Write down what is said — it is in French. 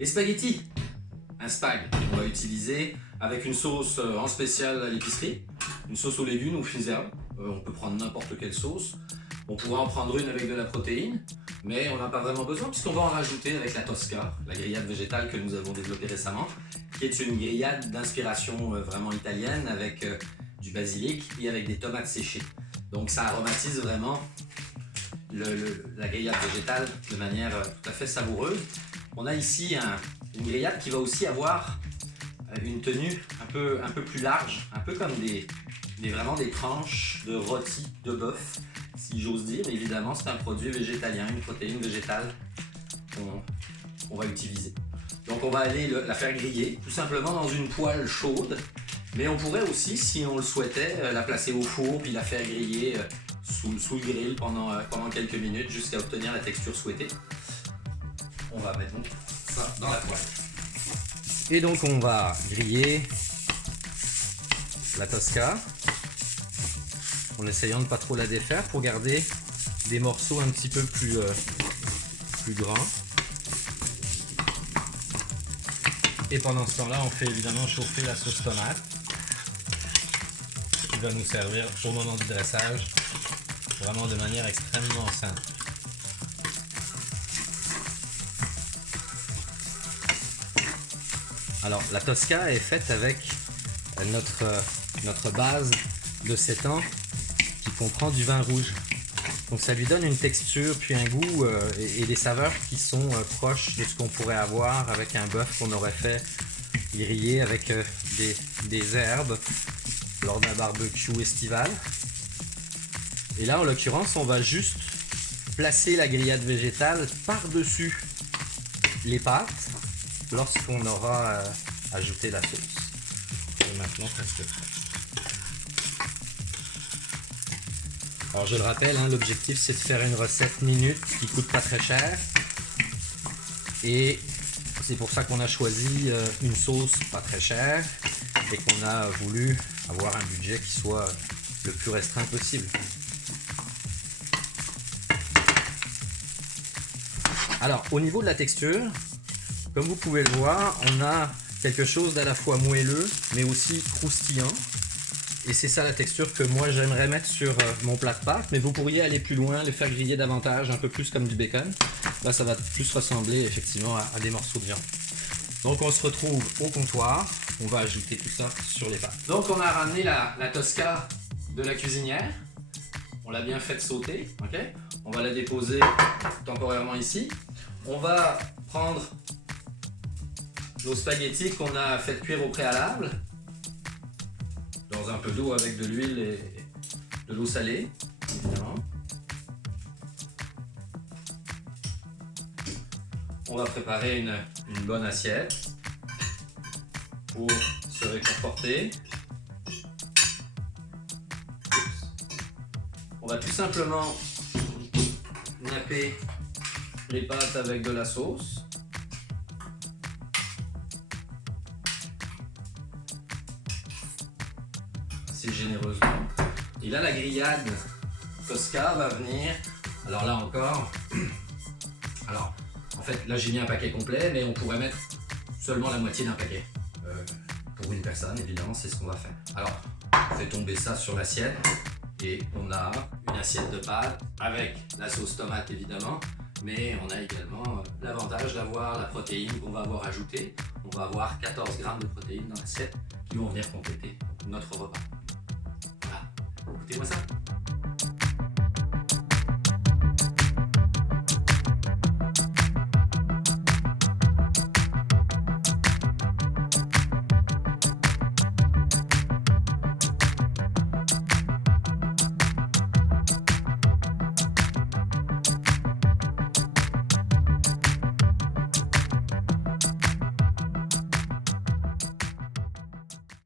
Les spaghettis. Un spag qu'on va utiliser avec une sauce en spécial à l'épicerie, une sauce aux légumes ou aux fines herbes. On peut prendre n'importe quelle sauce. On pourrait en prendre une avec de la protéine, mais on n'a pas vraiment besoin puisqu'on va en rajouter avec la Tosca, la grillade végétale que nous avons développée récemment, qui est une grillade d'inspiration vraiment italienne avec du basilic et avec des tomates séchées. Donc ça aromatise vraiment la grillade végétale de manière tout à fait savoureuse. On a ici une grillade qui va aussi avoir une tenue un peu plus large, un peu comme vraiment des tranches de rôti de bœuf, si j'ose dire. Évidemment, c'est un produit végétalien, une protéine végétale qu'on va utiliser. Donc on va aller la faire griller, tout simplement dans une poêle chaude. Mais on pourrait aussi, si on le souhaitait, la placer au four puis la faire griller sous le grill pendant quelques minutes jusqu'à obtenir la texture souhaitée. On va mettre donc ça dans la poêle. Et donc on va griller la Tosca en essayant de ne pas trop la défaire pour garder des morceaux un petit peu plus grands. Et pendant ce temps-là, on fait évidemment chauffer la sauce tomate qui va nous servir au moment du dressage, vraiment de manière extrêmement simple. Alors la Tosca est faite avec notre base de 7 ans qui comprend du vin rouge. Donc ça lui donne une texture puis un goût et des saveurs qui sont proches de ce qu'on pourrait avoir avec un bœuf qu'on aurait fait griller avec des herbes lors d'un barbecue estival. Et là en l'occurrence on va juste placer la grillade végétale par-dessus les pâtes lorsqu'on aura ajouté la sauce. Et maintenant presque prêt. Alors je le rappelle, l'objectif c'est de faire une recette minute qui coûte pas très cher. Et c'est pour ça qu'on a choisi une sauce pas très chère et qu'on a voulu avoir un budget qui soit le plus restreint possible. Alors au niveau de la texture, comme vous pouvez le voir, on a quelque chose d'à la fois moelleux mais aussi croustillant. Et c'est ça la texture que moi j'aimerais mettre sur mon plat de pâtes, mais vous pourriez aller plus loin, les faire griller davantage, un peu plus comme du bacon. Là ça va plus ressembler effectivement à des morceaux de viande. Donc on se retrouve au comptoir, on va ajouter tout ça sur les pâtes. Donc on a ramené la Tosca de la cuisinière, on l'a bien fait sauter, ok? On va la déposer temporairement ici. On va prendre nos spaghettis qu'on a fait cuire au préalable dans un peu d'eau avec de l'huile et de l'eau salée, évidemment. On va préparer une bonne assiette pour se réconforter. On va tout simplement napper les pâtes avec de la sauce. Généreusement. Et là la grillade Tosca va venir. Alors là encore, en fait là j'ai mis un paquet complet, mais on pourrait mettre seulement la moitié d'un paquet pour une personne, évidemment c'est ce qu'on va faire. Alors on fait tomber ça sur l'assiette et on a une assiette de pâtes avec la sauce tomate évidemment, mais on a également l'avantage d'avoir la protéine qu'on va avoir ajoutée. On va avoir 14 grammes de protéines dans l'assiette qui vont venir compléter notre repas. Écoutez-moi ça.